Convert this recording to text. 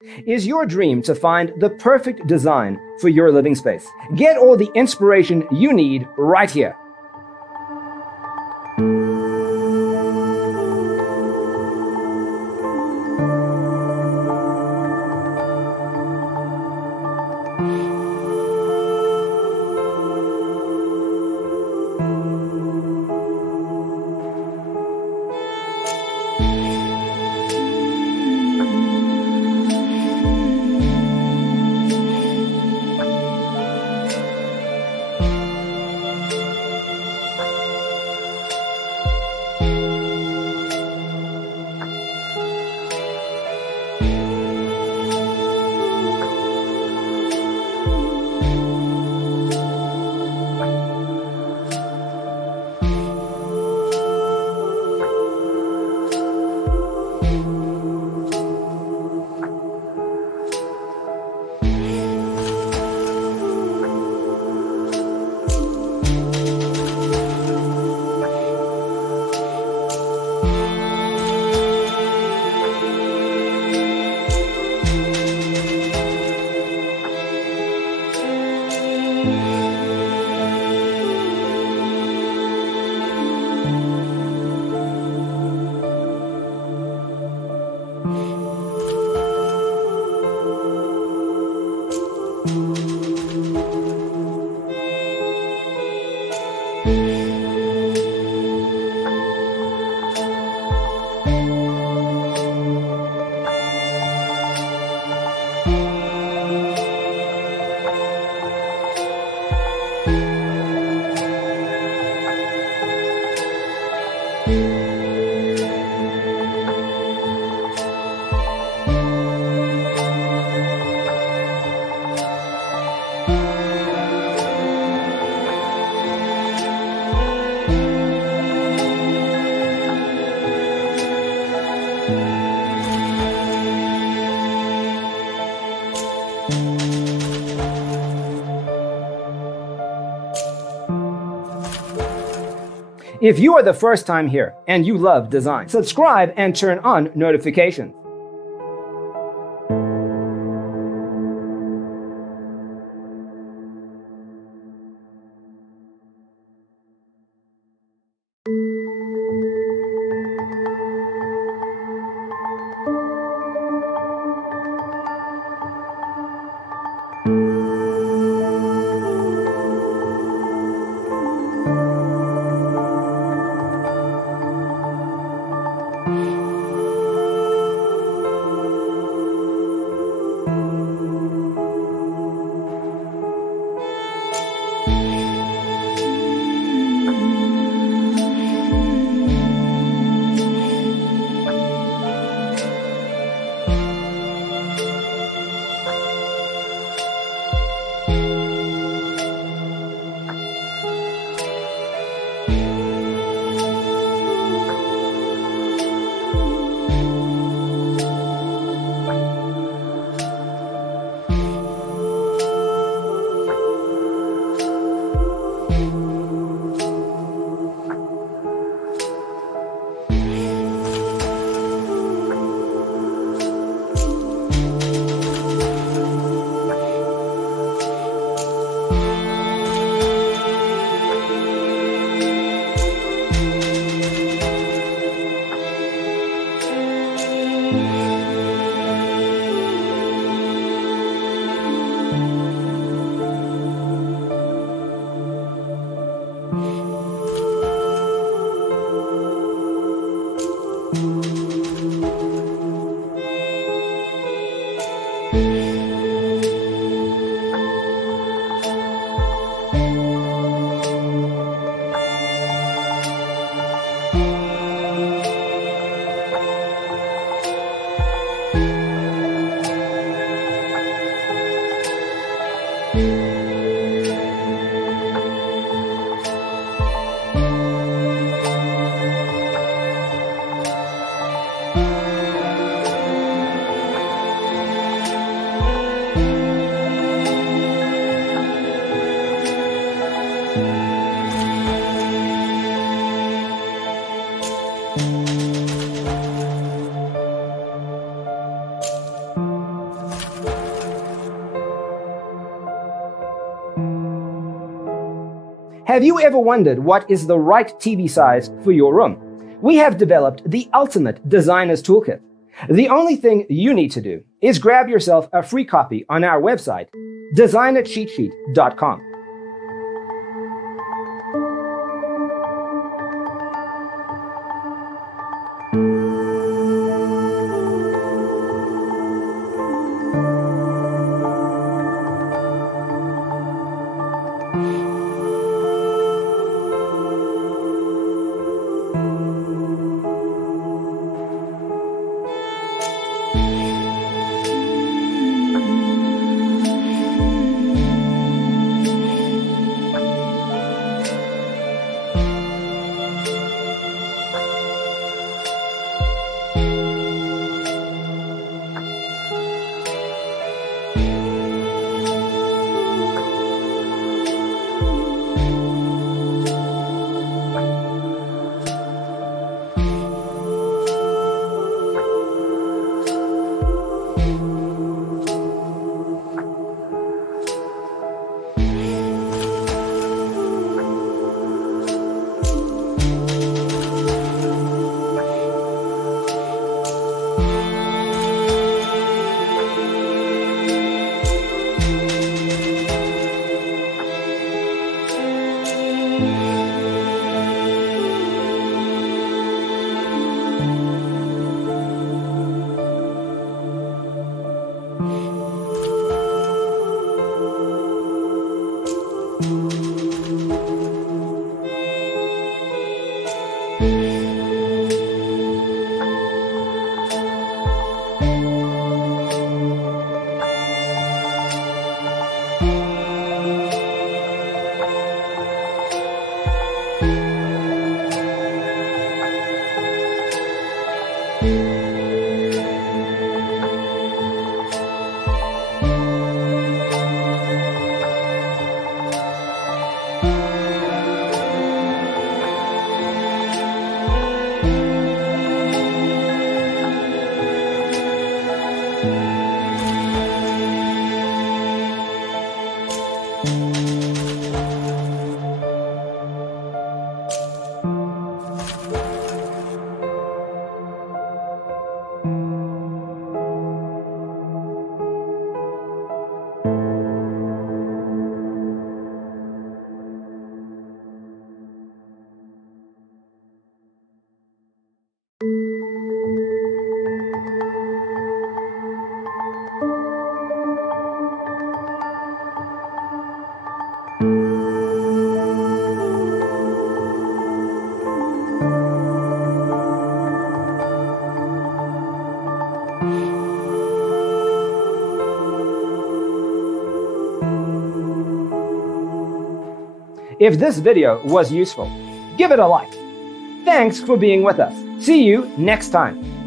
Is your dream to find the perfect design for your living space? Get all the inspiration you need right here. If you are the first time here and you love design, subscribe and turn on notifications. Have you ever wondered what is the right TV size for your room? We have developed the ultimate designer's toolkit. The only thing you need to do is grab yourself a free copy on our website, designercheatsheet.com. If this video was useful, give it a like. Thanks for being with us. See you next time.